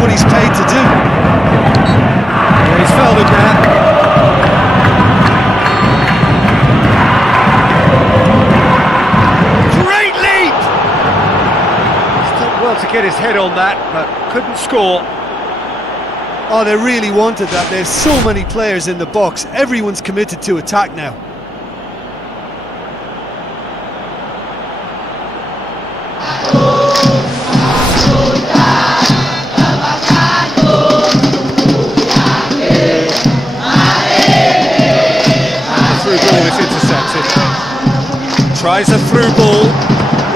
what he's paid to do. Yeah, he's felled it there. Great leap! He's done well to get his head on that, but couldn't score. Oh, they really wanted that. There's so many players in the box. Everyone's committed to attack now. Tries a through ball.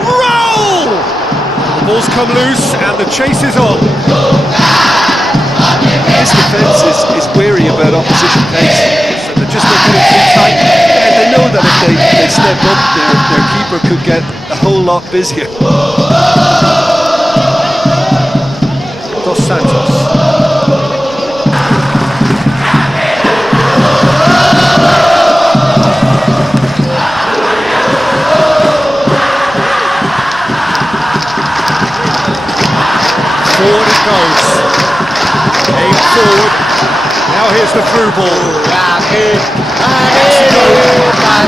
Roll! The ball's come loose and the chase is on. This defence is wary about opposition pace. So they're just not getting too tight. Yeah, they know that if they step up, their keeper could get a whole lot busier. Dos Santos. Forward it goes. Aim forward. Now here's the through ball.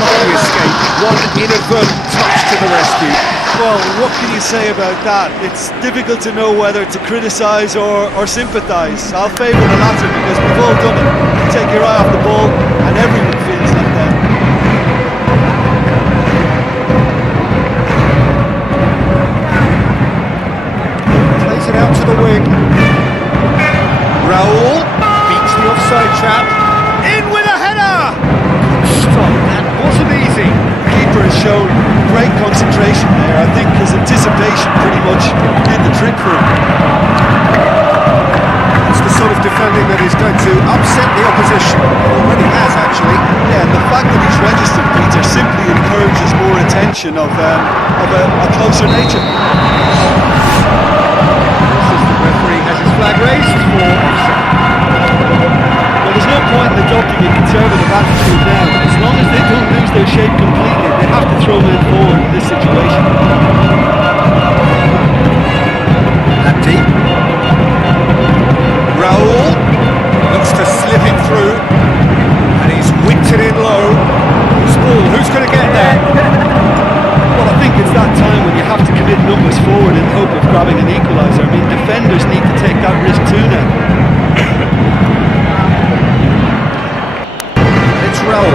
Lucky escape. One inadvertent touch to the rescue. Well, what can you say about that? It's difficult to know whether to criticise or sympathise. I'll favour the latter because we've all done it. You take your eye off the ball and everyone feels like that. Plays it out to the wing. Raul beats the offside trap. In with a header! Stop, that wasn't easy. The keeper has shown great concentration there. I think his anticipation pretty much did the trick for him. It's the sort of defending that is going to upset the opposition. It already has, actually. Yeah, and the fact that he's registered, Peter, simply encourages more attention of a closer nature. The referee has his flag raised for offside. Well, there's no point in adopting a conservative attitude now. As long as they don't lose their shape completely, they have to throw men forward in this situation. And deep. Raul looks to slip it through, and he's whipped it in low. Who's ball? Who's going to get there? Well, I think it's that time when you have to commit numbers forward in hope of grabbing an equaliser. I mean, defenders need to take that risk too now. It's Raul.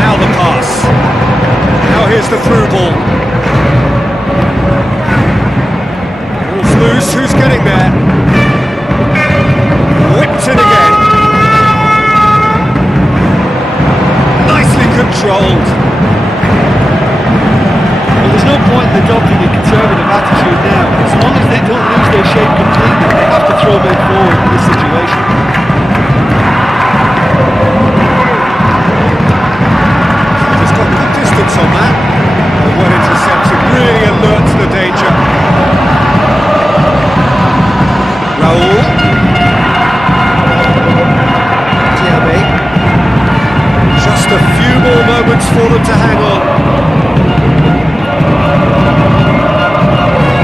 Now the pass. Now here's the through ball. Ball's loose. Who's getting there? Whipped it again. Nicely controlled. Well, there's no point in adopting a conservative attitude now. As long as they don't lose their shape completely, they have to throw men forward in this situation. He's got good distance on that. And well intercepted, really alert to the danger. Raul. Diaby. Just a few more moments for them to hang on.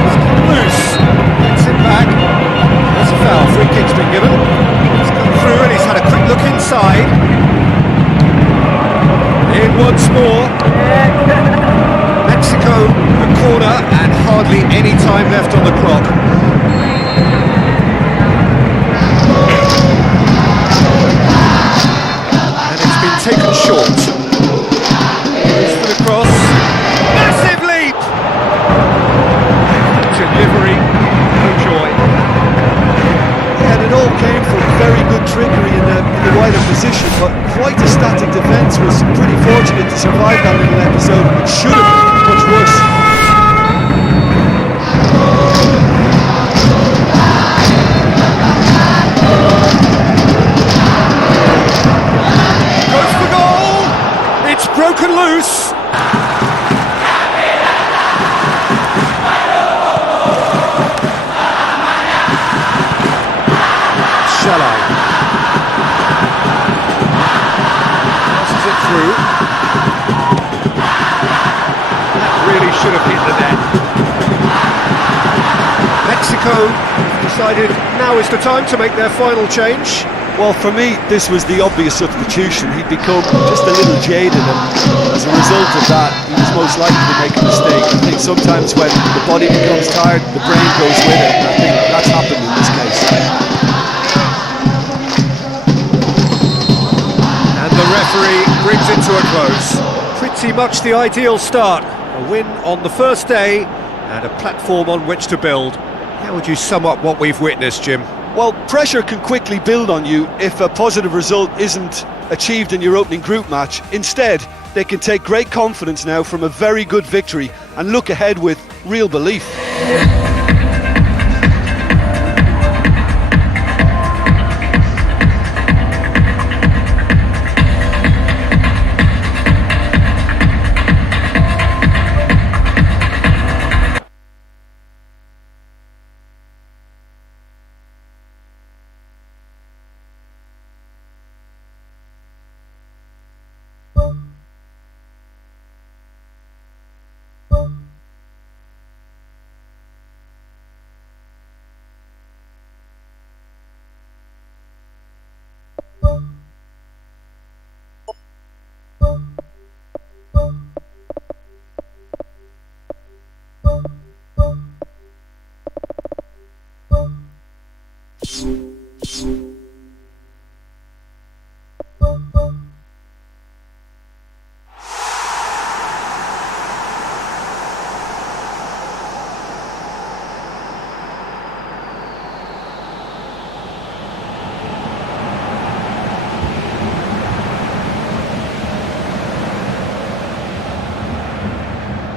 It's come loose. Gets it back. There's a foul. Free kick's been given. It's come through and he's had a quick look inside. In once more. Mexico, a corner and hardly any time left on the clock. And it's been taken short. Goes for the cross. Massive leap! Delivery, no joy. And it all came from very good trickery in the wider position, but quite a static defence. Was pretty fortunate to survive that little episode. It should have been much worse. Goes for goal! It's broken loose! Shallow. Passes it through. That really should have hit the net. Monaco decided now is the time to make their final change. Well, for me, this was the obvious substitution. He'd become just a little jaded, and as a result of that, he was most likely to make a mistake. I think sometimes when the body becomes tired, the brain goes with it, and I think that's happened in this case. And the referee brings it to a close. Pretty much the ideal start. A win on the first day, and a platform on which to build. How would you sum up what we've witnessed, Jim? Well, pressure can quickly build on you if a positive result isn't achieved in your opening group match. Instead, they can take great confidence now from a very good victory and look ahead with real belief.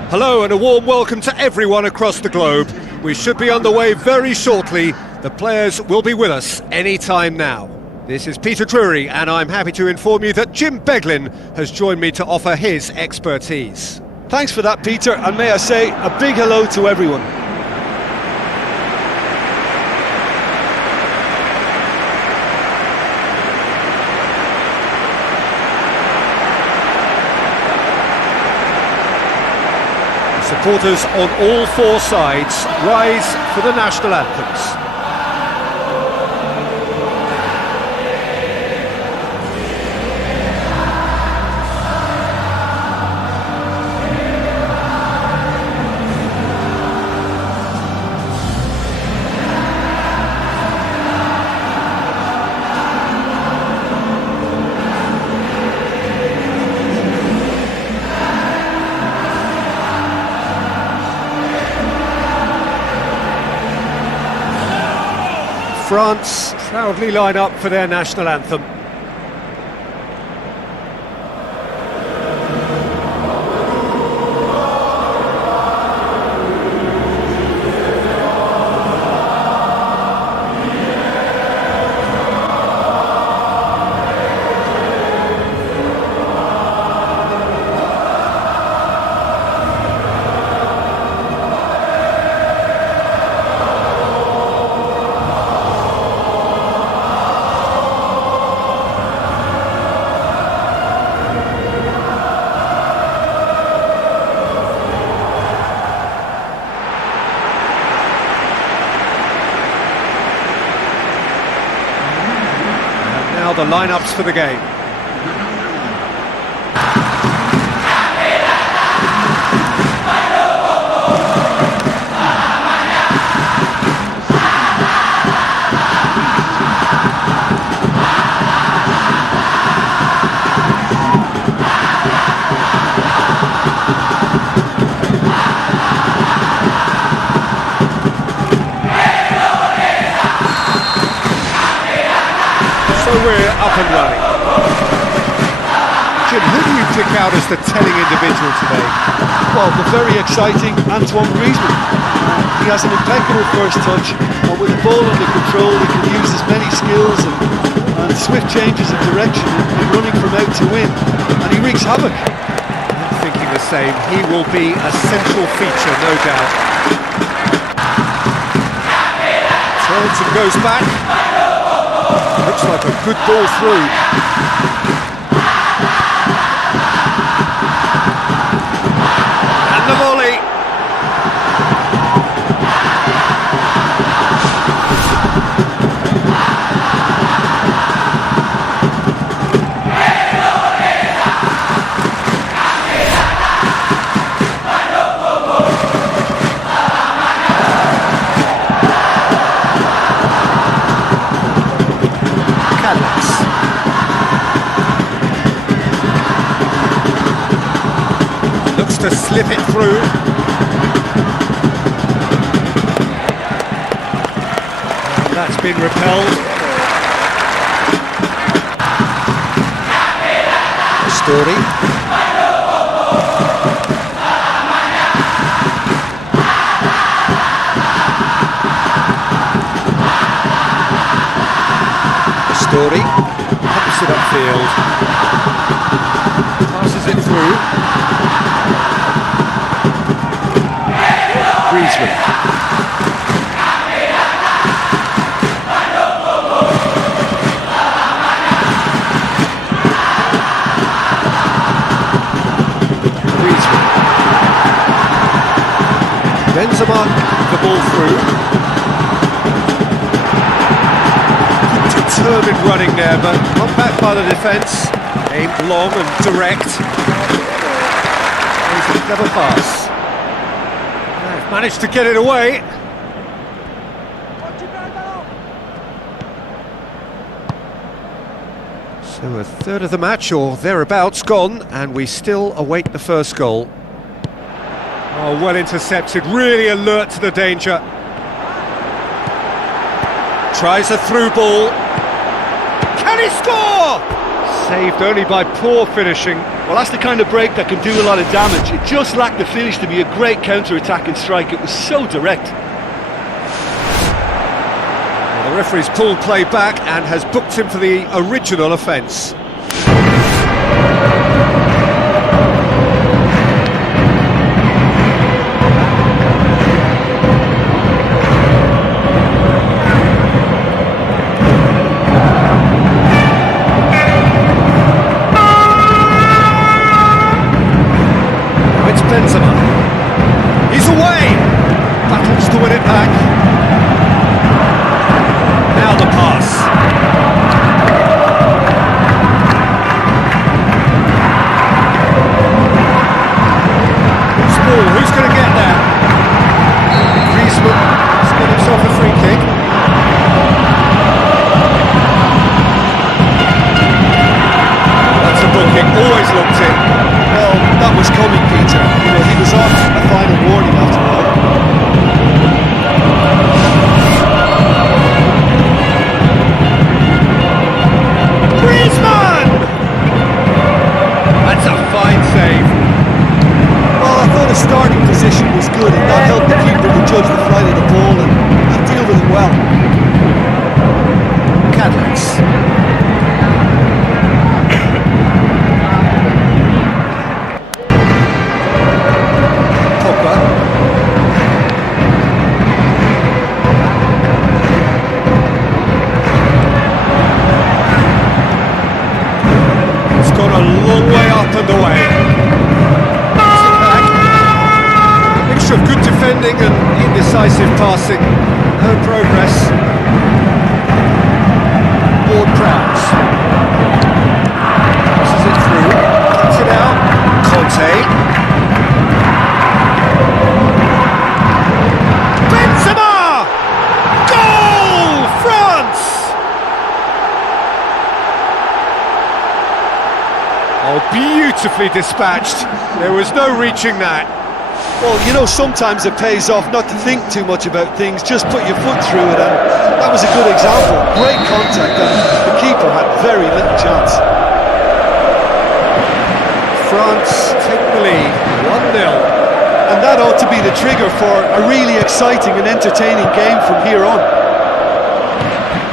Hello and a warm welcome to everyone across the globe. We should be underway very shortly. The players will be with us any time now. This is Peter Drury, and I'm happy to inform you that Jim Beglin has joined me to offer his expertise. Thanks for that, Peter, and may I say a big hello to everyone. Supporters on all four sides rise for the national anthems. France proudly line up for their national anthem. Now the lineups for the game. So we're up and running. Jim, who do you pick out as the telling individual today? Well, the very exciting Antoine Griezmann. He has an impeccable first touch, and with the ball under control he can use his many skills and swift changes of direction in running from out to in, and he wreaks havoc. I'm thinking the same. He will be a central feature, no doubt. Turns and goes back. Looks like a good ball through. And the volley. slip it through. And that's been repelled. Story. Story pumps it upfield, passes it through. Griezmann. Benzema, the ball through. Determined running there, but not back by the defence. Aimed long and direct. It's a clever pass. They've managed to get it away. So a third of the match, or thereabouts, gone, and we still await the first goal. Oh, well intercepted, really alert to the danger. Tries a through ball. Can he score? Saved only by poor finishing. Well, that's the kind of break that can do a lot of damage. It just lacked the finish to be a great counter-attacking strike. It was so direct. Well, the referee's pulled play back and has booked him for the original offence. Benzema. He's away! Battles to win it back. Now the pass. Loose ball, who's going to get there? Griezmann has got himself a free kick. That's a booking, always looked in. Well, that was coming, Peter. You know, he was off a final warning after all. Griezmann! That's a fine save. Well, I thought his starting position was good, and that helped the keeper to judge the flight of the ball and deal with it well. Cadlex. Gone a long way up and away. A mixture of good defending and indecisive passing. No progress. Ward-Prowse passes it through, cuts it out. Conte. Benzema! Goal! France! Oh, beautifully dispatched. There was no reaching that. Well, you know, sometimes it pays off not to think too much about things, just put your foot through it, and that was a good example. Great contact, and the keeper had very little chance. France take the lead, 1-0. And that ought to be the trigger for a really exciting and entertaining game from here on.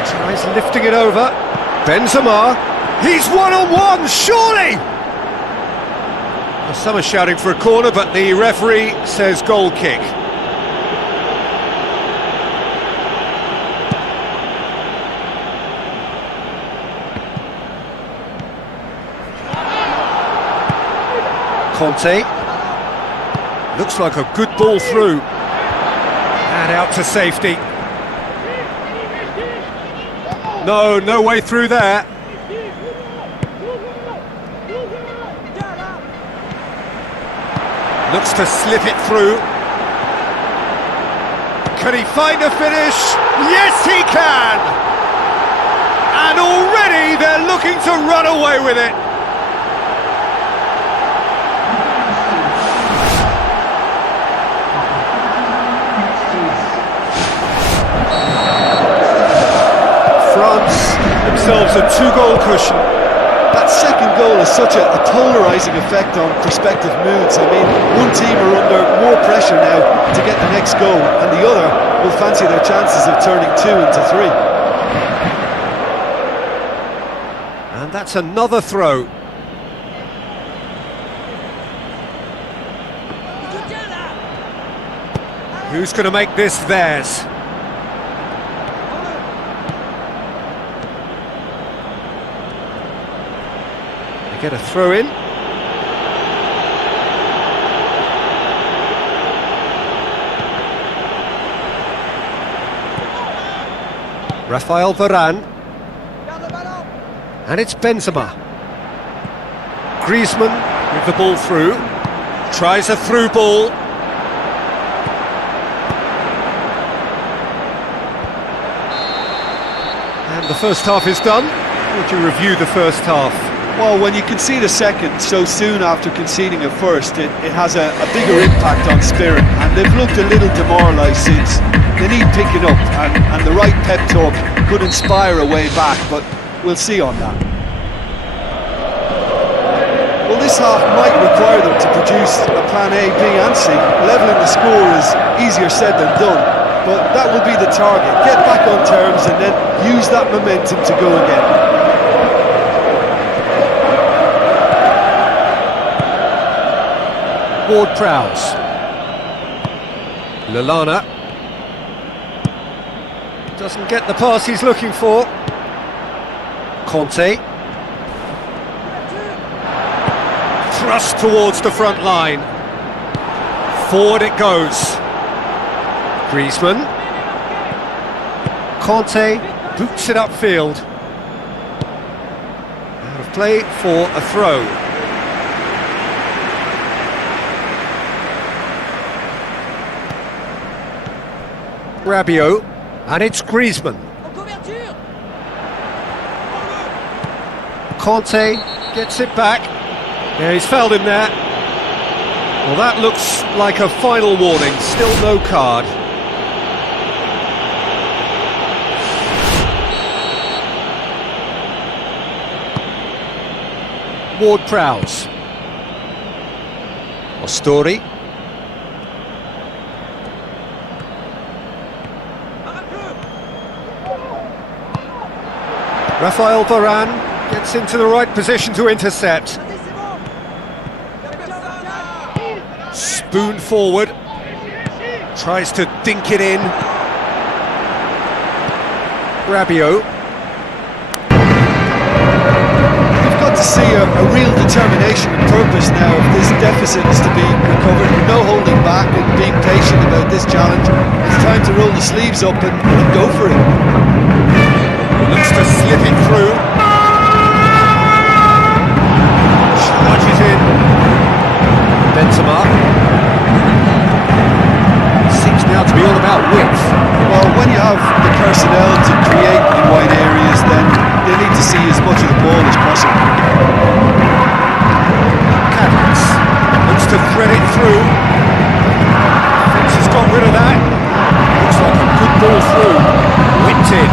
Tries lifting it over. Benzema. He's one-on-one, surely! Well, some are shouting for a corner, but the referee says goal kick. Conte. Looks like a good ball through. And out to safety. No way through there. Looks to slip it through. Can he find a finish? Yes, he can! And already they're looking to run away with it. a two-goal cushion. That second goal has such a polarising effect on prospective moods. I mean, one team are under more pressure now to get the next goal, and the other will fancy their chances of turning 2 into 3. And that's another throw. Who's going to make this theirs? They get a throw in. Rafael Varane. And it's Benzema. Griezmann with the ball through. Tries a through ball. And the first half is done. Would you review the first half? Well, when you concede a second so soon after conceding a first, it has a bigger impact on spirit, and they've looked a little demoralised since. They need picking up, and the right pep talk could inspire a way back, but we'll see on that. Well, this half might require them to produce a plan A, B and C. Levelling the score is easier said than done, but that will be the target. Get back on terms and then use that momentum to go again. Ward-Prowse. Lallana. Doesn't get the pass he's looking for. Conte. Thrust towards the front line. Forward it goes. Griezmann. Conte boots it upfield. Out of play for a throw. Rabiot, and it's Griezmann. Conte gets it back. Yeah, he's fouled him there. Well, that looks like a final warning. Still no card. Ward-Prowse. Ostori. Rafael Varane gets into the right position to intercept. Spoon forward. Tries to dink it in. Rabiot. You've got to see a real determination and purpose now if this deficit is to be recovered. No holding back and being patient about this challenge. It's time to roll the sleeves up and go for it. Looks to slip it through. Charges in. Benzema. Seems now to be all about width. Well, when you have the personnel to create in wide areas, then they need to see as much of the ball as possible. Cadence looks to thread it through. Defence has got rid of that. Looks like a good ball through. Whipped in.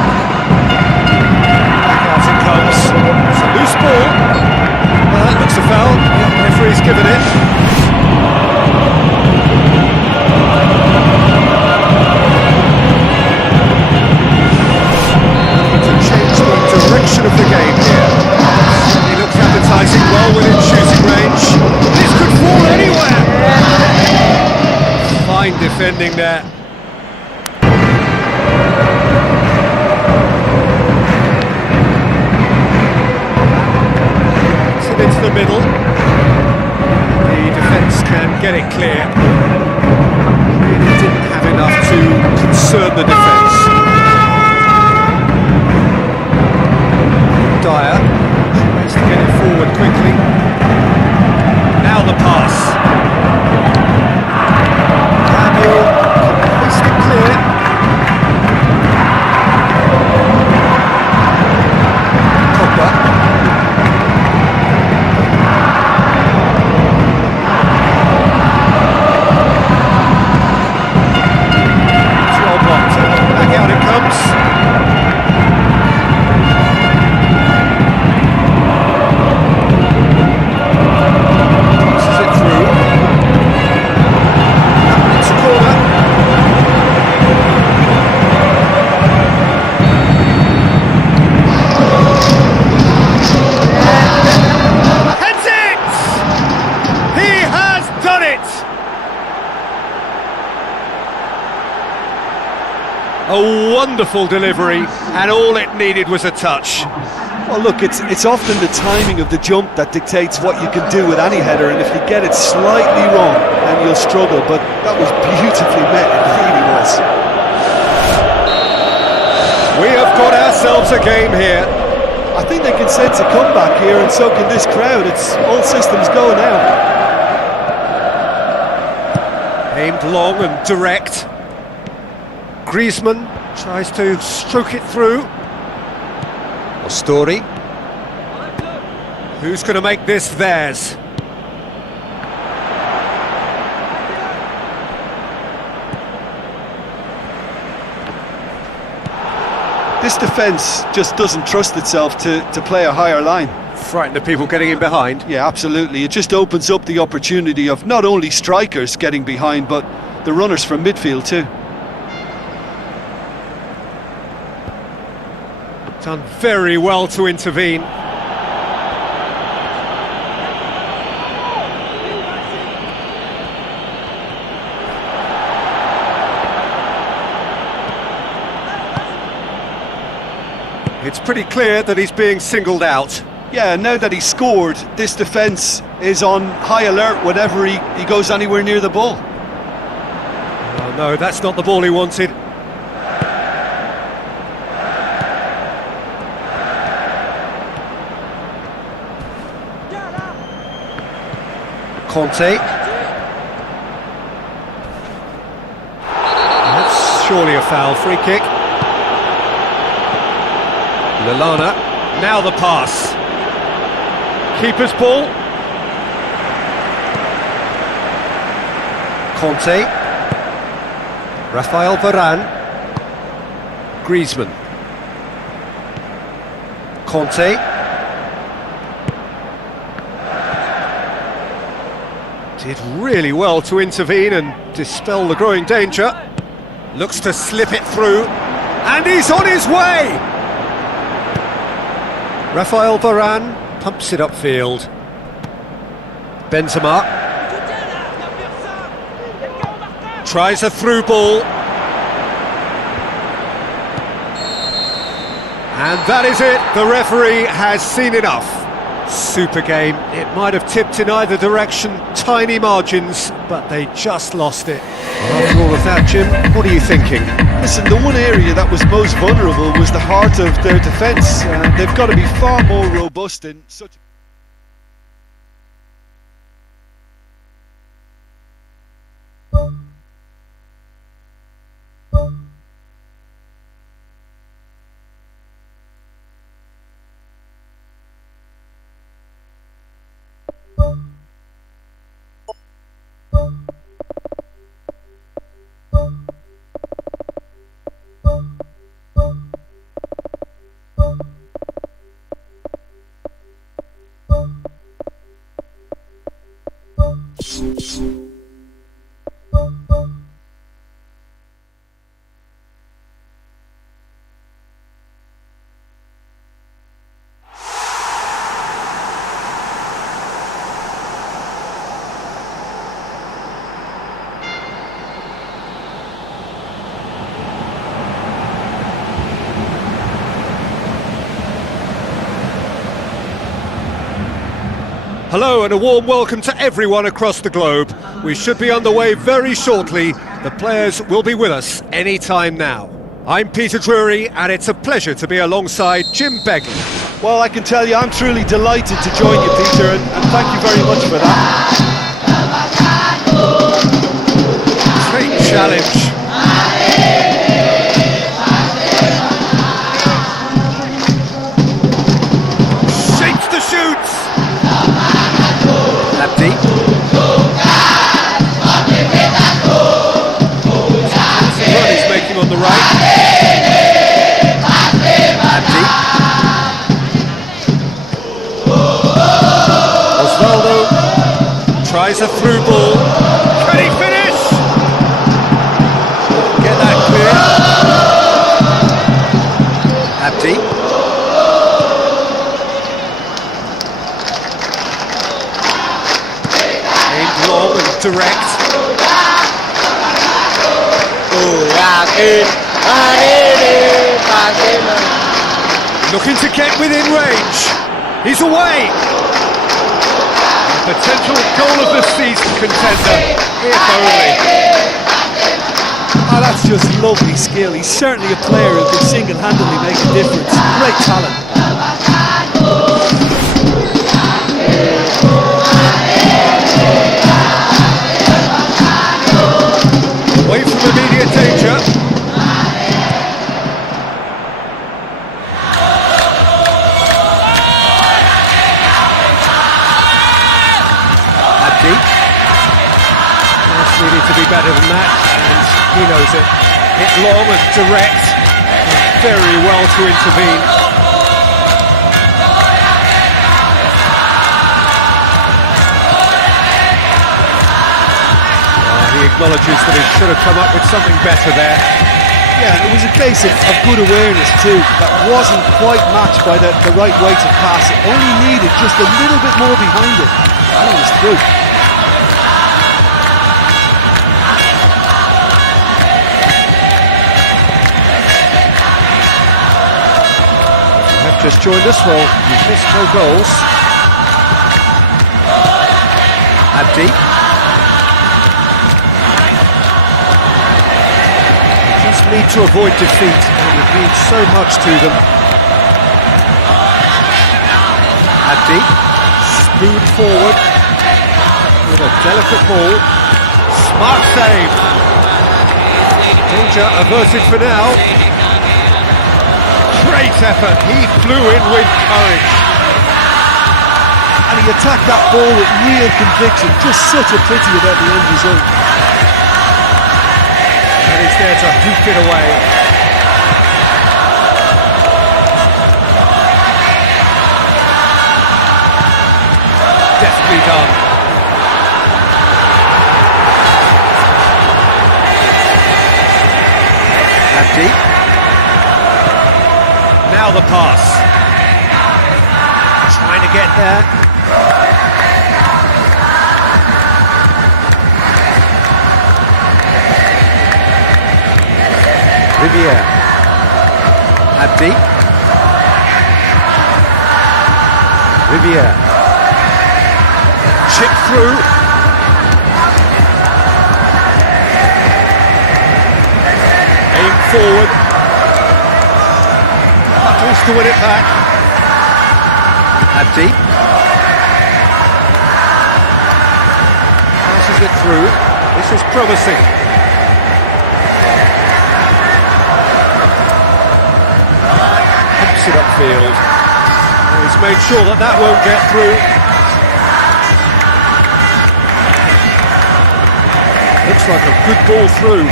It's a loose ball. Well, that looks a foul. The referee's given it. Looking to change the direction of the game here. He looks appetising, well within shooting range. This could fall anywhere. Fine defending there. Into the middle. The defence can get it clear. Really didn't have enough to concern the defence. Dyer tries to get it forward quickly. Now the pass. Daniel can hoist it clear. A wonderful delivery, and all it needed was a touch. Well, look, it's often the timing of the jump that dictates what you can do with any header, and if you get it slightly wrong, then you'll struggle. But that was beautifully met, it really was. We have got ourselves a game here. I think they can sense a comeback here, and so can this crowd. It's all systems go now. Aimed long and direct. Griezmann tries to stroke it through. Story. Who's going to make this theirs? This defence just doesn't trust itself to play a higher line. Frighten the people getting in behind. Yeah, absolutely. It just opens up the opportunity of not only strikers getting behind, but the runners from midfield too. Done very well to intervene. It's pretty clear that he's being singled out. Yeah, now that he's scored, this defence is on high alert whenever he goes anywhere near the ball. Oh no, that's not the ball he wanted. Conte. That's surely a foul. Free kick. Lallana. Now the pass. Keeper's ball. Conte. Rafael Varane. Griezmann. Conte. Did really well to intervene and dispel the growing danger. Looks to slip it through, and he's on his way! Rafael Varane pumps it upfield. Benzema tries a through ball. And that is it, the referee has seen enough. Super game, it might have tipped in either direction, tiny margins, but they just lost it. After all of that, Jim, what are you thinking? Listen, the one area that was most vulnerable was the heart of their defence. They've got to be far more robust in such... Hello and a warm welcome to everyone across the globe. We should be underway very shortly. The players will be with us any time now. I'm Peter Drury and it's a pleasure to be alongside Jim Begley. Well, I can tell you I'm truly delighted to join you, Peter, and thank you very much for that. Great challenge. Shapes the shoots. Abdi. Run he's making on the right. Abdi. Osvaldo tries a through ball. Can he finish? Get that clear. Abdi. Long and direct. Looking to get within range. He's away. Potential goal of the season contender, if only. Oh, that's just lovely skill. He's certainly a player who can single-handedly make a difference. Great talent. Away from immediate danger. Abdi. Just needed to be better than that, and he knows it. Hit long and direct, and very well to intervene. He acknowledges that he should have come up with something better there. Yeah, it was a case of good awareness too. That wasn't quite matched by the right way to pass. It only needed just a little bit more behind it. And it was through. If you have just joined us, well, you've missed no goals. Abdi. Need to avoid defeat, and it means so much to them. Abdi, spoon forward with a delicate ball. Smart save. Danger averted for now. Great effort. He flew in with courage. And he attacked that ball with real conviction. Just such a pity about the end result. And he's there to hoop it away. Deftly done. Abdi. Now the pass. Trying to get there. Riviere. Abdi. Riviere. Chip through. Aim forward. Battles to win it back. Abdi. Passes it through. This is promising. It upfield. He's made sure that won't get through. Looks like a good ball through.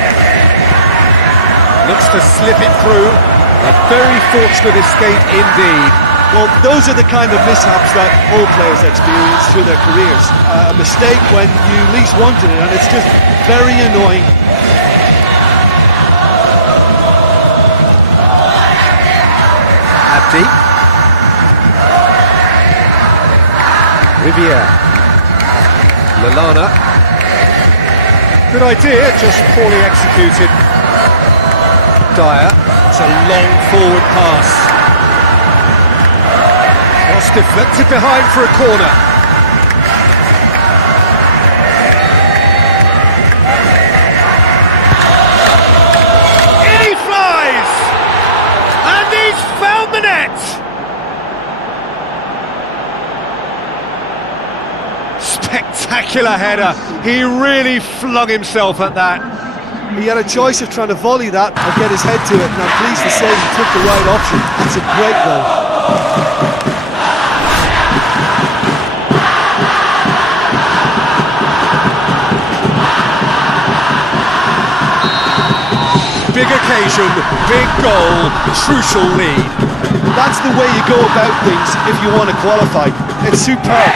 Looks to slip it through. A very fortunate escape indeed. Well, those are the kind of mishaps that all players experience through their careers. A mistake when you least wanted it, and it's just very annoying. Abdi. Riviere. Lallana. Good idea, just poorly executed. Dyer. It's a long forward pass. Cross deflected behind for a corner. In he flies! And he's found the net! Spectacular header. He really flung himself at that. He had a choice of trying to volley that or get his head to it, and I'm pleased to say he took the right option. It's a great goal. Big occasion, big goal, crucial lead. That's the way you go about things if you want to qualify. It's superb.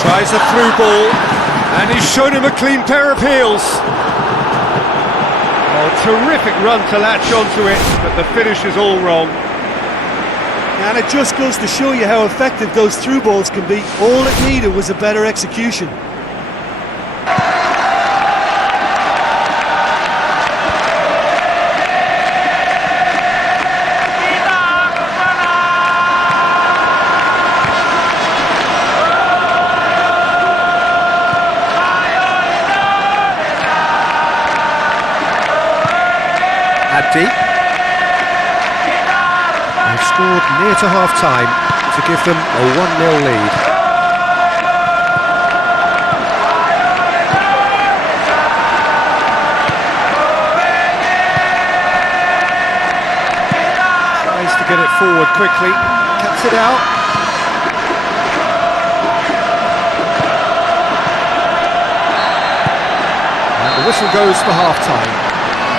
Tries a through ball, and he's shown him a clean pair of heels. Oh, terrific run to latch onto it, but the finish is all wrong. And it just goes to show you how effective those through balls can be. All it needed was a better execution. deep. They've scored near to half-time to give them a 1-0 lead. Tries to get it forward quickly, cuts it out. And the whistle goes for half-time.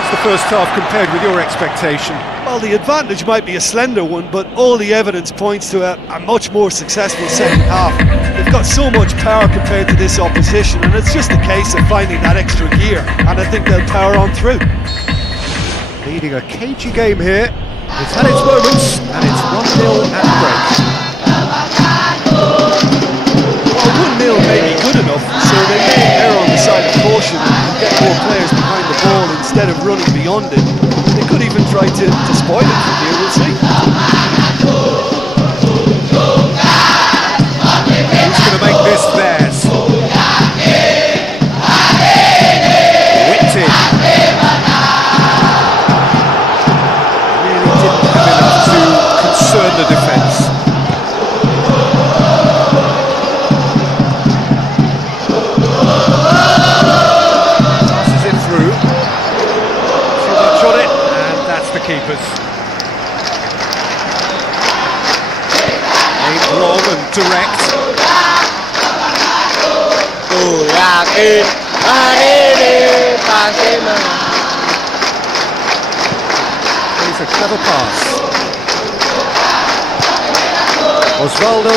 The first half compared with your expectation? Well, the advantage might be a slender one, but all the evidence points to a much more successful second half. They've got so much power compared to this opposition, and it's just a case of finding that extra gear, and I think they'll power on through. Leading a cagey game here. It's had its moments, and it's 1-0 at the break. Well, 1-0 may be good enough, so they may err on the side of caution and get more players behind the ball instead of running beyond it. They could even try to spoil it from here, we'll see. Who's going to make this theirs? Whipped in. Really didn't have enough to concern the defence. Keepers. Aimed long and direct. Here's a clever pass. Osvaldo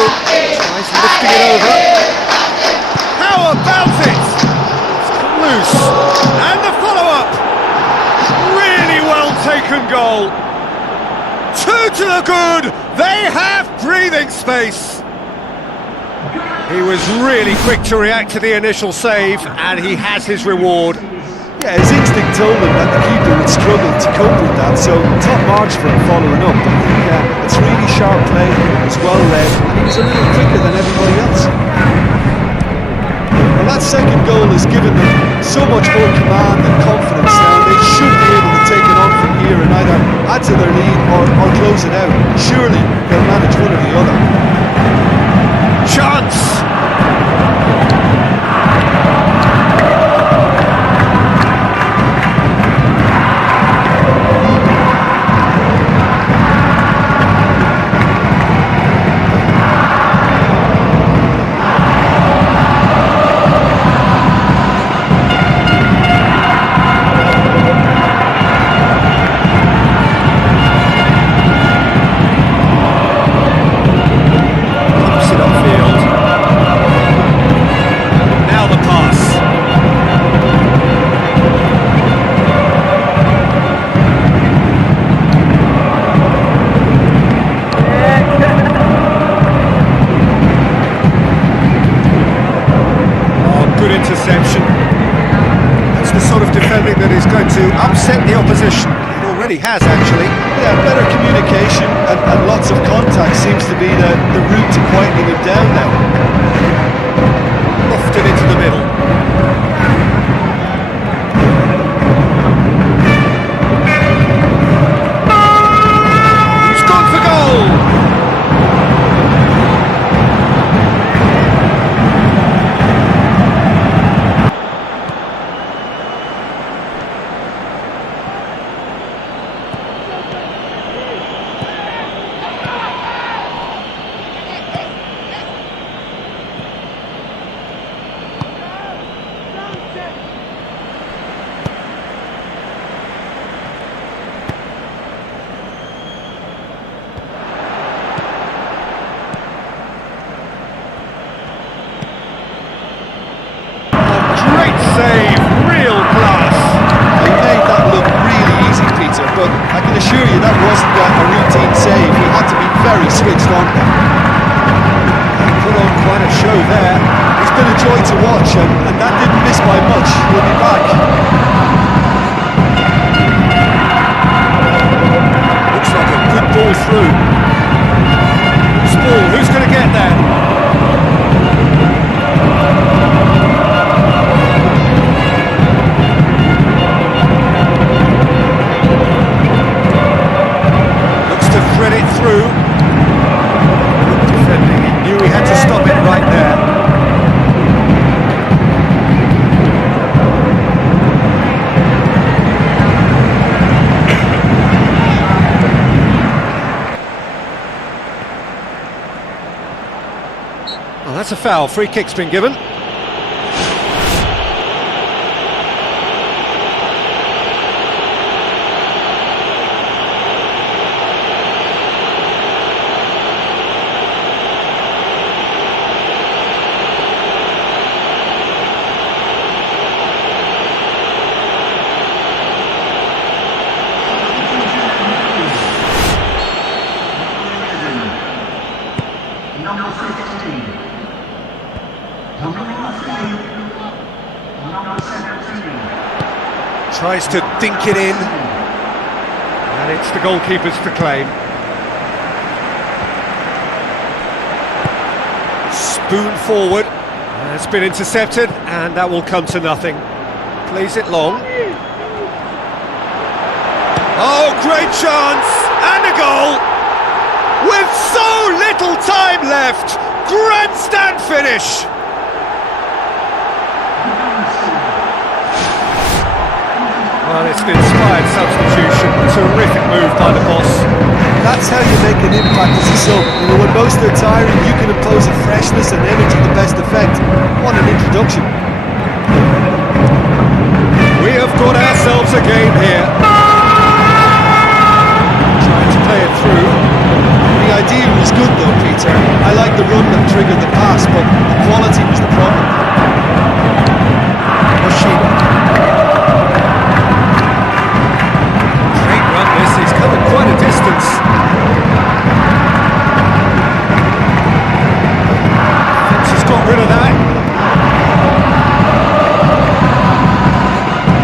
tries lifting it over. How about it? It's come loose. And the follow-up. Taken goal. 2 to the good. They have breathing space. He was really quick to react to the initial save, and he has his reward. Yeah, his instinct told him that the keeper would struggle to cope with that, so top marks for him following up. I think it's really sharp play, it was well led, and he was a little quicker than everybody else. Well, that second goal has given them so much more command and confidence now. They should be able to take it on from here and either add to their lead or close it out. Surely they'll manage one or the other. Chance! Interception. That's the sort of defending that is going to upset the opposition. It already has, actually. Yeah, better communication and lots of contact seems to be the route to quieting him down now. Lofted into the middle. He's gone for goal! Save, real class. He made that look really easy, Peter, but I can assure you that wasn't a routine save. He had to be very switched on. He put on quite a show there. He's been a joy to watch, and that didn't miss by much. He'll be back. Looks like a good ball through. Who's ball? Who's going to get there? that's a foul. Free kick's been given. Tries to dink it in, and it's the goalkeeper's to claim. Spoon forward, it's been intercepted, and that will come to nothing. Plays it long. Oh, great chance, and a goal! With so little time left, grandstand finish! Well, it's an inspired substitution, terrific move by the boss. That's how you make an impact as a sub. You know, when most are tiring, you can impose a freshness and energy to best effect. What an introduction. We have got ourselves a game here. Trying to play it through. The idea was good though, Peter. I like the run that triggered the pass, but the quality was the problem. He's covered quite a distance. Defence has got rid of that.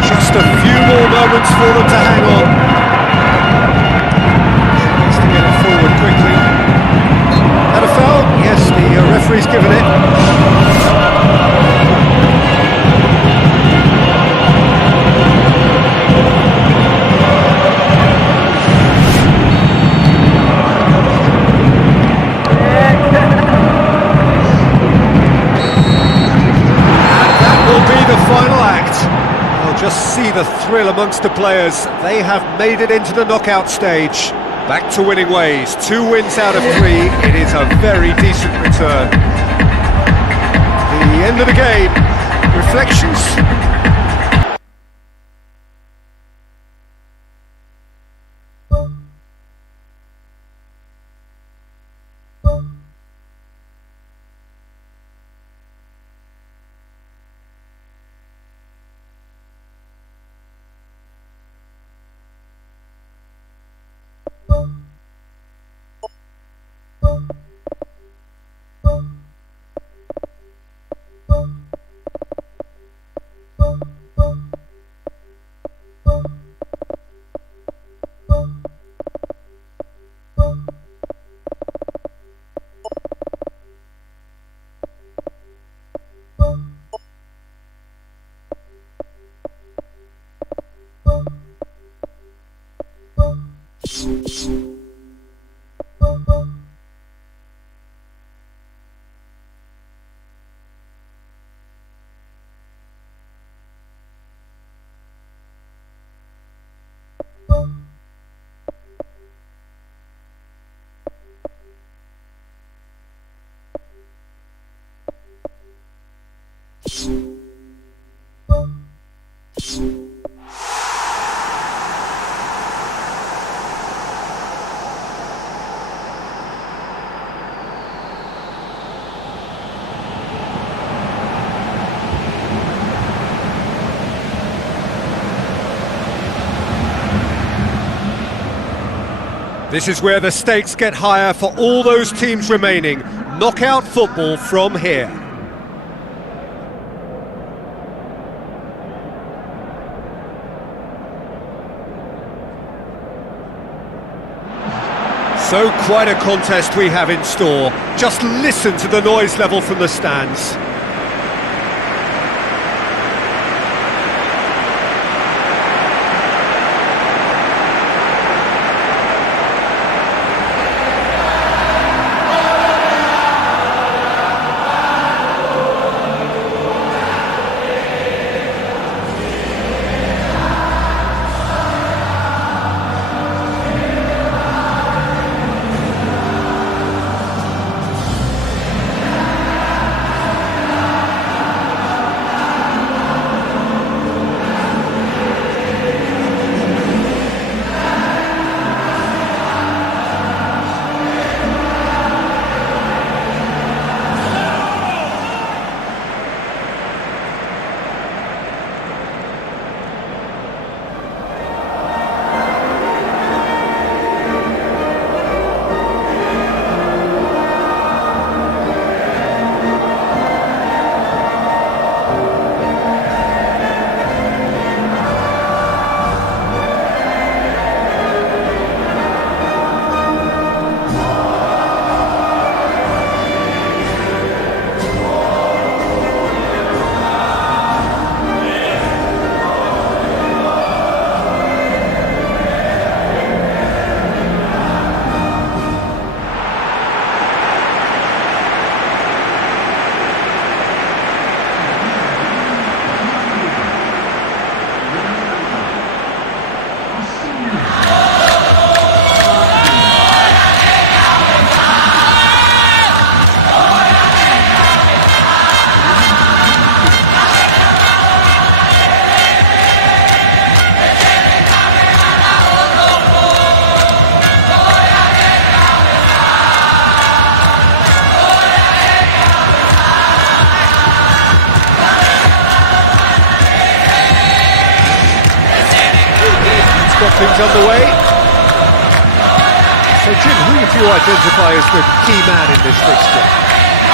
Just a few more moments for them to hang on. Needs to get it forward quickly. Had a foul? Yes, the referee's given it. Just see the thrill amongst the players. They have made it into the knockout stage. Back to winning ways. 2 wins out of 3. It is a very decent return. The end of the game. Reflections. This is where the stakes get higher for all those teams remaining. Knockout football from here. So quite a contest we have in store. Just listen to the noise level from the stands. got things underway. So Jim, who would you identify as the key man in this fixture?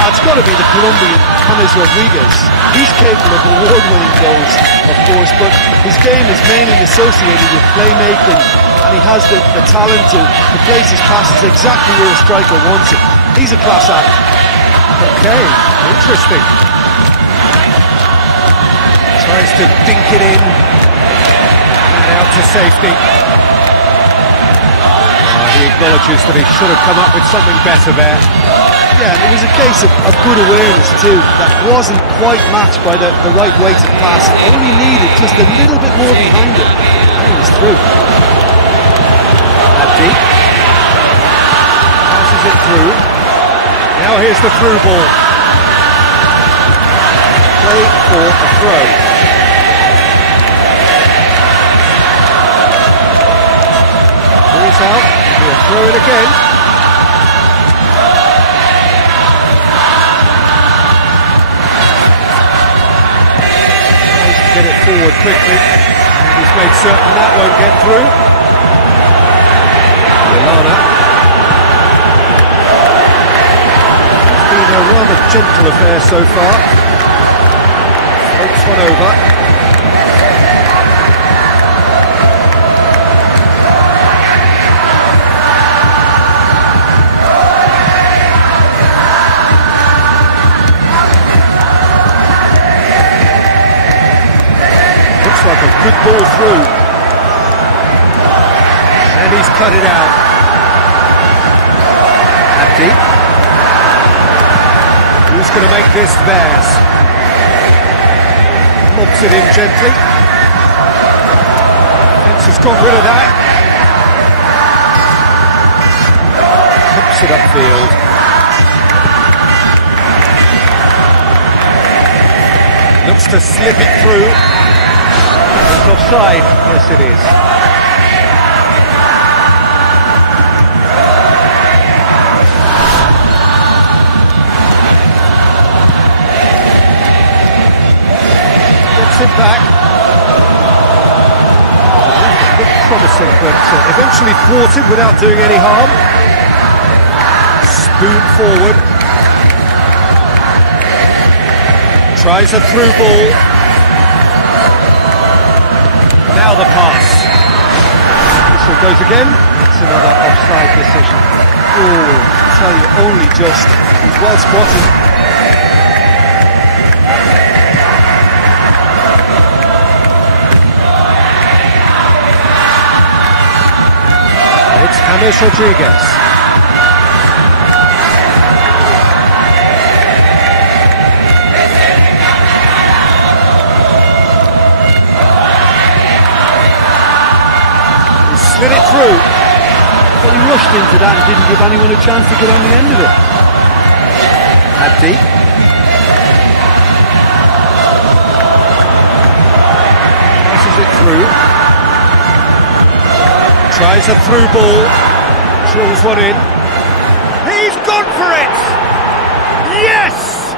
It's got to be the Colombian James Rodriguez. He's capable of award-winning goals, of course, but his game is mainly associated with playmaking, and he has the talent to place his passes exactly where a striker wants it. He's a class act. Okay, interesting. Tries to dink it in, and out to safety. He acknowledges that he should have come up with something better there. Yeah, and it was a case of good awareness too, that wasn't quite matched by the right weighted pass. It only needed just a little bit more behind it, and he was through. Abdi passes it through. Now here's the through ball. Play for a throw. Here's out. It'll be a throw in again. Get it forward quickly, and he's made certain that won't get through. Milana. It's been a rather gentle affair so far. Floats one over. Like a good ball through, and he's cut it out. Abdi, who's going to make this theirs? Lobs it in gently. Fence has got rid of that. Pumps it upfield. Looks to slip it through. It's offside, yes it is. Gets it back. Looked promising, but eventually thwarted without doing any harm. Spoon forward. Tries a through ball. Now the pass. Whistle goes again. It's another offside decision. Oh, I tell you, only just. He was well spotted. And it's James Rodriguez. Slid it through. Well, he rushed into that and didn't give anyone a chance to get on the end of it. Abdi. Passes it through. Tries a through ball. Drills one in. He's gone for it! Yes!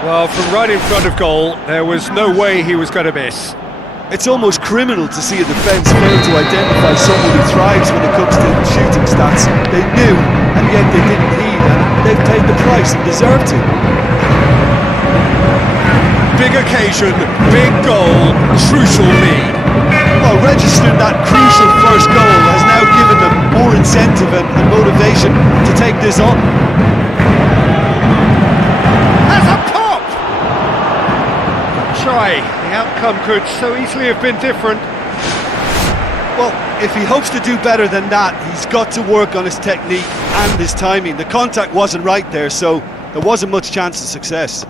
Well, from right in front of goal, there was no way he was going to miss. It's almost criminal to see a defence fail to identify someone who thrives when it comes to shooting stats. They knew, and yet they didn't heed, and they've paid the price and deserve to. Big occasion, big goal, crucial lead. Well, registering that crucial first goal has now given them more incentive and motivation to take this on. Has a pop! Try. The outcome could so easily have been different. Well, if he hopes to do better than that, he's got to work on his technique and his timing. The contact wasn't right there, so there wasn't much chance of success.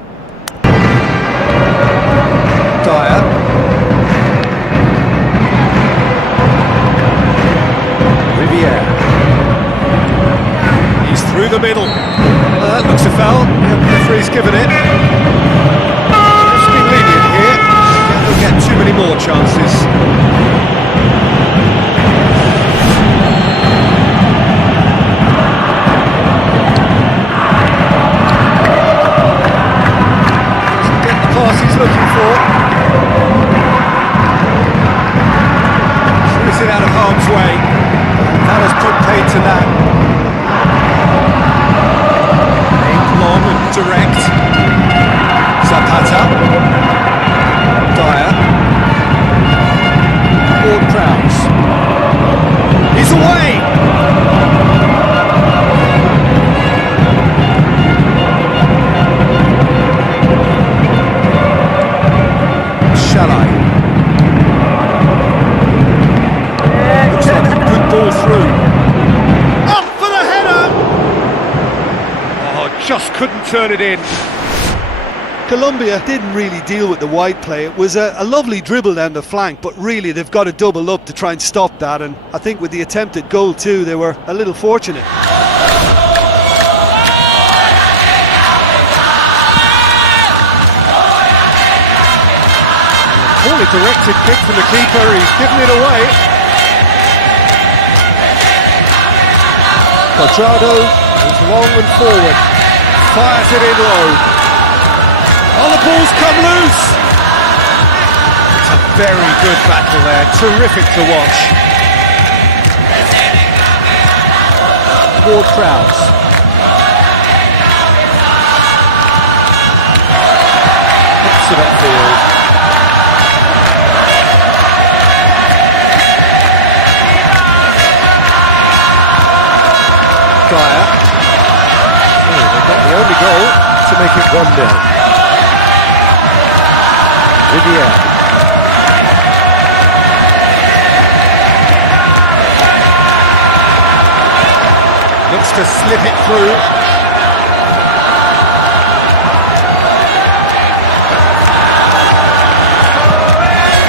Dyer. Riviere. He's through the middle. That looks a foul. The referee's given it. Let's be lenient here. They'll get too many more chances. Doesn't get the pass he's looking for. just couldn't turn it in. Colombia didn't really deal with the wide play. It was a lovely dribble down the flank, but really they've got to double up to try and stop that, and I think with the attempted goal too, they were a little fortunate. Poorly directed kick from the keeper, he's given it away. Quadrado is long and forward, fires it in low. Oh, the ball's come loose! It's a very good battle there, terrific to watch. More crowds. Hits it upfield. Dyer. Oh, they got the only goal to make it 1-0. Vivier. Looks to slip it through.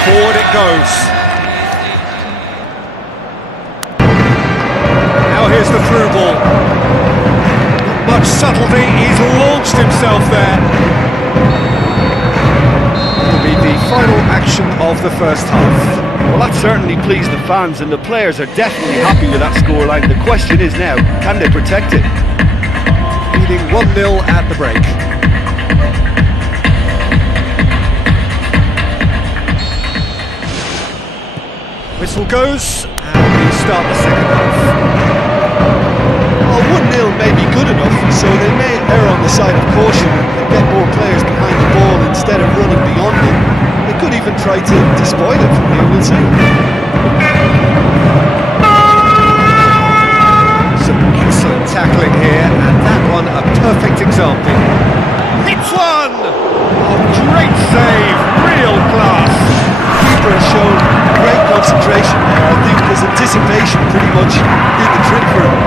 Forward it goes. Now here's the through ball. Not much subtlety, he's launched himself there. The final action of the first half. Well, that certainly pleased the fans, and the players are definitely happy with that scoreline. The question is now, can they protect it? Leading 1-0 at the break. Whistle goes, and we start the second half. Well, 1-0 may be good enough, so they may err on the side of caution and get more players behind the ball instead of running beyond it. They could even try to spoil it from here, we'll see. Some excellent tackling here, and that one a perfect example. Hits one! Oh, great save, real class. Keeper has shown great concentration there. I think his anticipation pretty much did the trick for him.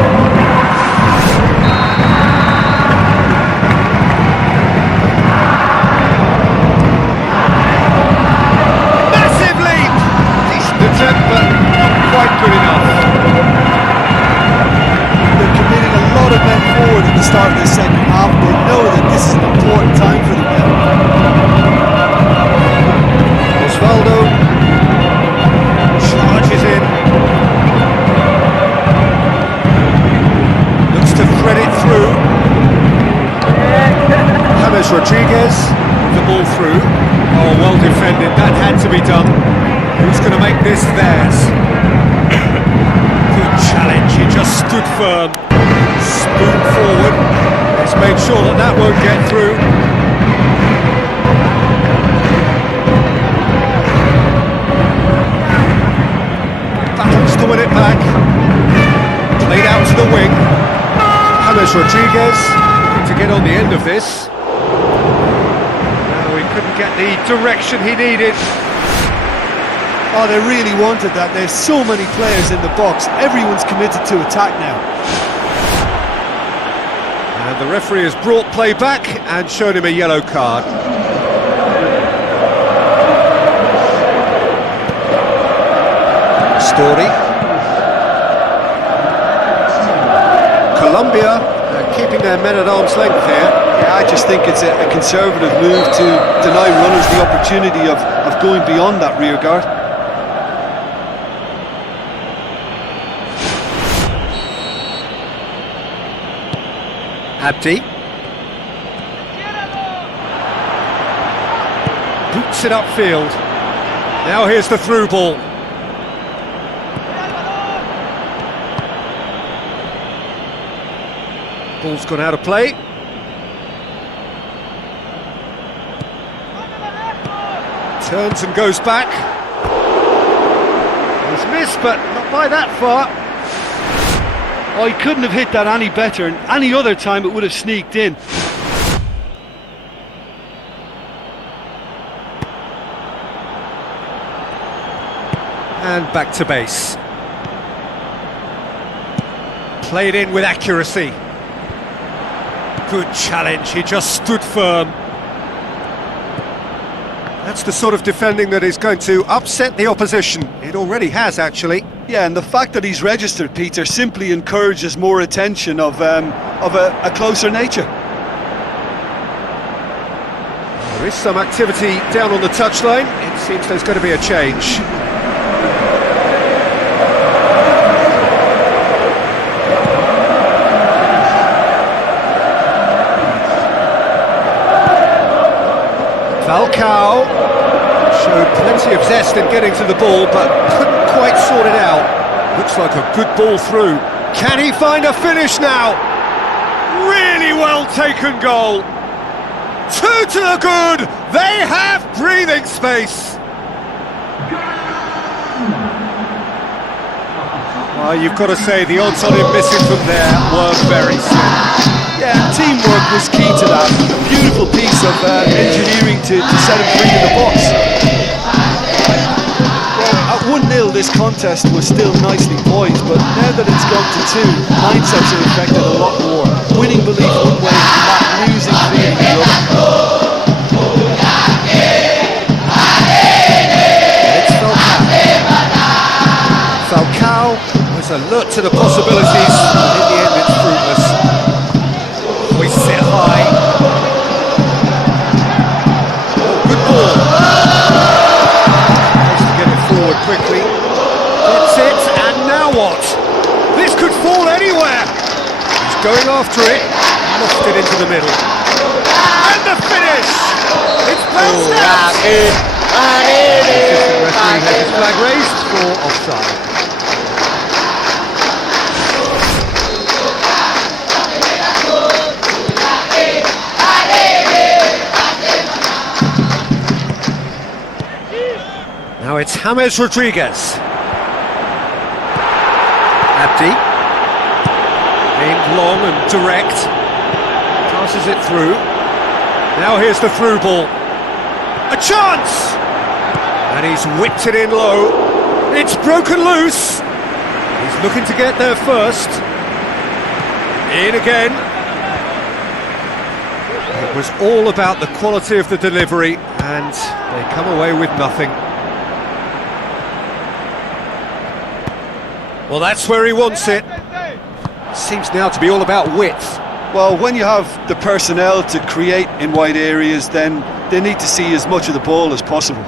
But not quite good enough. They're committing a lot of men forward at the start of the second half. They know that this is an important time for them now. Osvaldo charges in. Looks to thread it through. James Rodriguez, the ball through. Oh, well defended, that had to be done. Who's going to make this theirs? Good challenge, he just stood firm. Spoon forward. He's made sure that that won't get through. Battles to win it back. Played out to the wing. James Rodriguez looking to get on the end of this. No, he couldn't get the direction he needed. Oh, they really wanted that. There's so many players in the box. Everyone's committed to attack now. And the referee has brought play back and shown him a yellow card. Story. Colombia keeping their men at arm's length here. Yeah, I just think it's a conservative move to deny runners the opportunity of going beyond that rear guard. Abdi. Boots it upfield. Now here's the through ball. Ball's gone out of play. Turns and goes back. He's missed, but not by that far. Oh, he couldn't have hit that any better, and any other time it would have sneaked in. And back to base. Played in with accuracy. Good challenge, he just stood firm. That's the sort of defending that is going to upset the opposition. It already has, actually. Yeah, and the fact that he's registered, Peter, simply encourages more attention of a closer nature. There is some activity down on the touchline. It seems there's going to be a change. Falcao showed plenty of zest in getting to the ball, but couldn't quite sort it out. Looks like a good ball through. Can he find a finish now? Really well taken goal. 2 to the good. They have breathing space. You've got to say the odds on him missing from there were very slim. Yeah, teamwork was key to that. A beautiful piece of engineering to set him free in the box. Well, at 1-0 this contest was still nicely poised, but now that it's gone to 2, mindsets are affected a lot more. Winning belief one way and that losing feeling the other. It's Falcao was alert to the possibilities, but in the end it's fruitless. We sit high. Oh, good ball. Nice to get it forward quickly. That's it, and now what? This could fall anywhere. He's going after it. Lost it into the middle. And the finish! It's bounced out! The assistant referee has his flag raised for offside. Now it's James Rodriguez. Abdi. Aimed long and direct. Passes it through. Now here's the through ball. A chance! And he's whipped it in low. It's broken loose. He's looking to get there first. In again. It was all about the quality of the delivery, and they come away with nothing. Well, that's where he wants it. Seems now to be all about width. Well, when you have the personnel to create in wide areas, then they need to see as much of the ball as possible.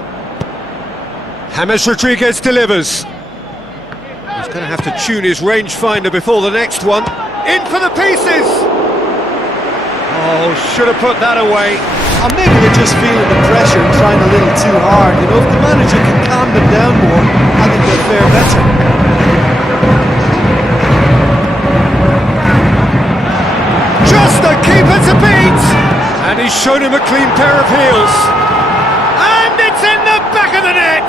James Rodriguez delivers. He's going to have to tune his rangefinder before the next one. In for the pieces! Oh, should have put that away. And maybe they're just feeling the pressure and trying a little too hard. You know, if the manager can calm them down more, I think they'll fare better. Just the keeper to beat! And he's shown him a clean pair of heels. And it's in the back of the net!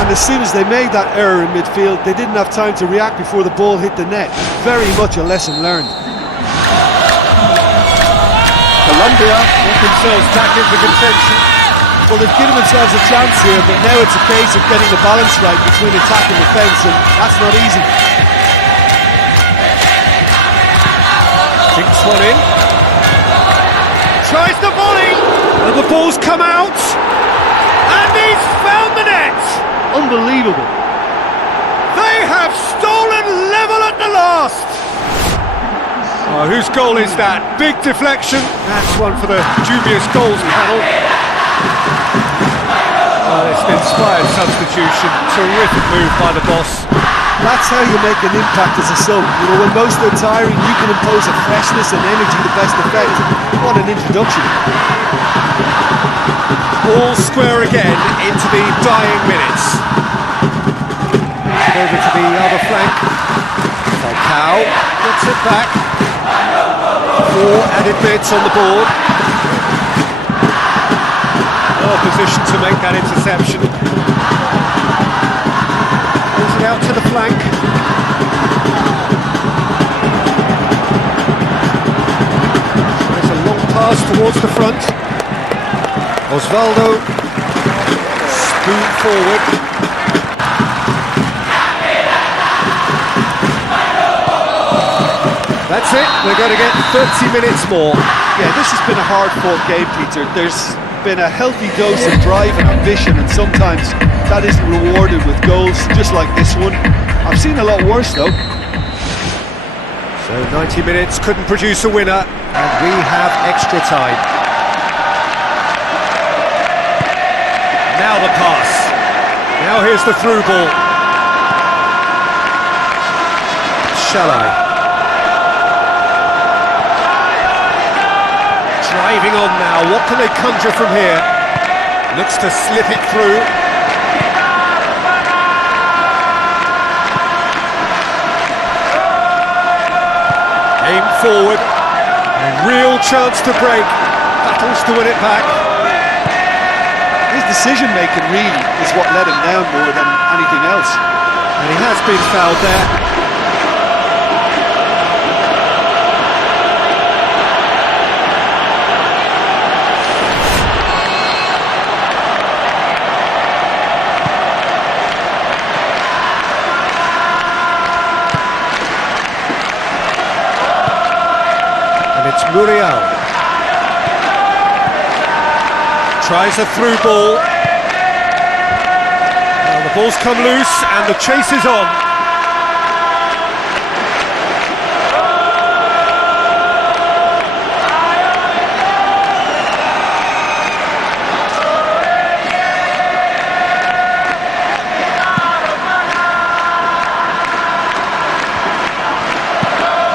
And as soon as they made that error in midfield, they didn't have time to react before the ball hit the net. Very much a lesson learned. Colombia get themselves back into contention. Well, they've given themselves a chance here, but now it's a case of getting the balance right between attack and defence, and that's not easy. Kicks one in. Tries the volley! And the ball's come out! And he's found the net! Unbelievable. They have stolen level at the last! Oh, whose goal is that? Big deflection. That's one for the dubious goals panel. Oh, it's an inspired substitution. Terrific move by the boss. That's how you make an impact as a sub. You know, when most are tiring, you can impose a freshness and energy to best effect. What an introduction. All square again into the dying minutes. Over to the other flank. Falcao gets it back. 4 added bits on the board. Well positioned to make that interception. Pulls it out to the flank. There's a long pass towards the front. Osvaldo, spoon forward. That's it, we're going to get 30 minutes more. Yeah, this has been a hard-fought game, Peter. There's been a healthy dose of drive and ambition, and sometimes that isn't rewarded with goals, just like this one. I've seen a lot worse, though. So 90 minutes couldn't produce a winner, and we have extra time. Now the pass. Now here's the through ball. Shalai. Driving on now, what can they conjure from here? Looks to slip it through. Aim forward, a real chance to break, battles to win it back. His decision-making really is what let him down more than anything else. And he has been fouled there. It's Muriel. Tries a through ball. Well, the ball's come loose and the chase is on.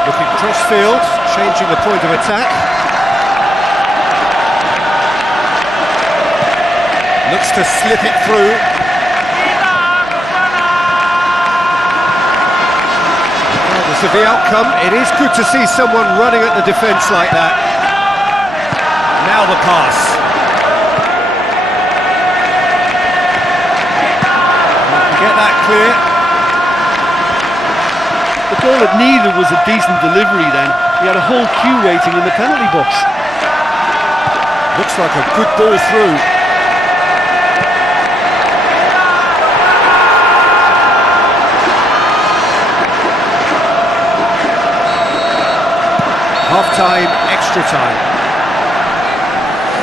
Looking cross-field, changing the point of attack. Looks to slip it through. Regardless of the outcome, it is good to see someone running at the defence like that. Now the pass. Get that clear. The goal it needed was a decent delivery then. He had a whole Q rating in the penalty box. Looks like a good ball through. Half-time, extra time.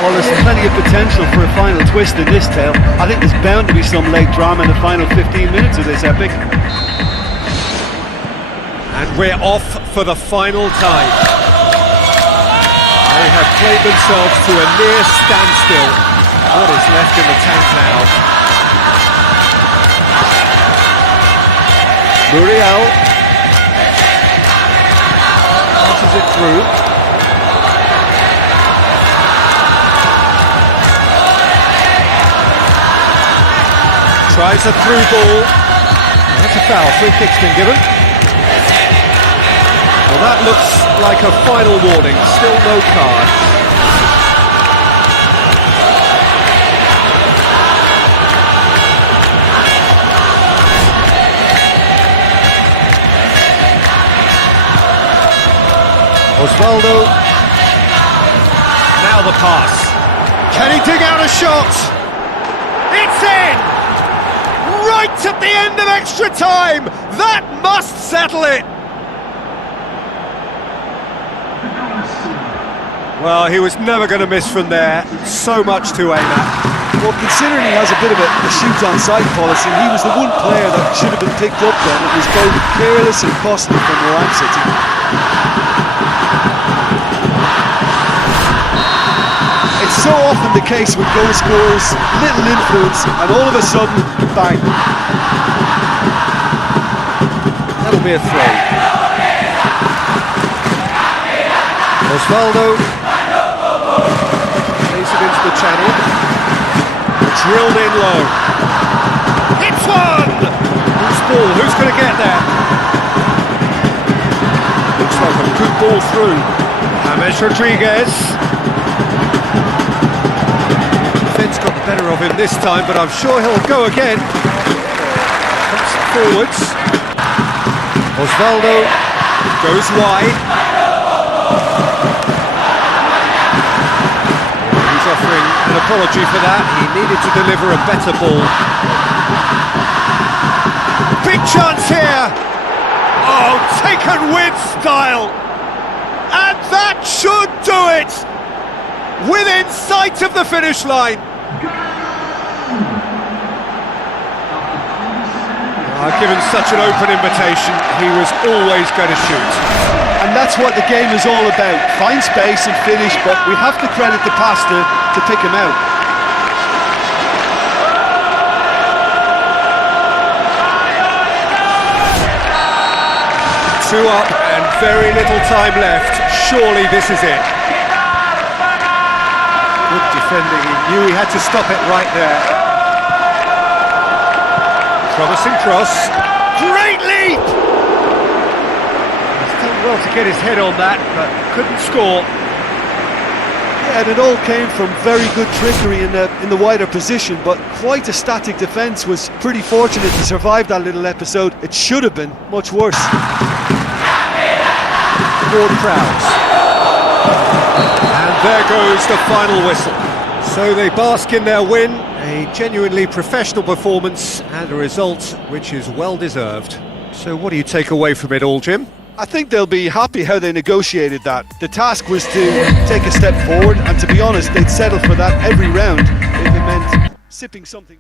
Well, there's plenty of potential for a final twist in this tale. I think there's bound to be some late drama in the final 15 minutes of this epic. And we're off for the final time. They have played themselves to a near standstill. What is left in the tank now? Muriel passes it through. Tries a through ball. That's a foul. Free kick's been given. Well, that looks like a final warning. Still no card. Osvaldo. Now the pass. Can he dig out a shot? It's in! Right at the end of extra time! That must settle it! Well, he was never going to miss from there. So much to aim at. Well, considering he has a bit of a shoot-on-sight policy, he was the one player that should have been picked up then. It was both careless and costly from Milan City. It's so often the case with goal scorers, little influence, and all of a sudden, bang. That'll be a throw. Osvaldo plays it into the channel. Drilled in low. Hits one! Who's ball? Who's going to get there? Looks like a good ball through. James Rodriguez. Defence got the better of him this time, but I'm sure he'll go again. Comes forwards. Osvaldo goes wide. He's offering an apology for that. He needed to deliver a better ball. Big chance here! Oh, taken with style! it! Within sight of the finish line! Given such an open invitation, he was always going to shoot. And that's what the game is all about. Find space and finish, but we have to credit the pass to pick him out. Two up and very little time left. Surely this is it. Good defending. He knew he had to stop it right there. Promising cross. Great leap! He's done well to get his head on that, but couldn't score. Yeah, and it all came from very good trickery in the wider position, but quite a static defence. Was pretty fortunate to survive that little episode. It should have been much worse. More crowds. And there goes the final whistle. So they bask in their win, a genuinely professional performance and a result which is well deserved. So what do you take away from it all, Jim? I think they'll be happy how they negotiated that. The task was to take a step forward, and to be honest, they'd settle for that every round if it meant sipping something.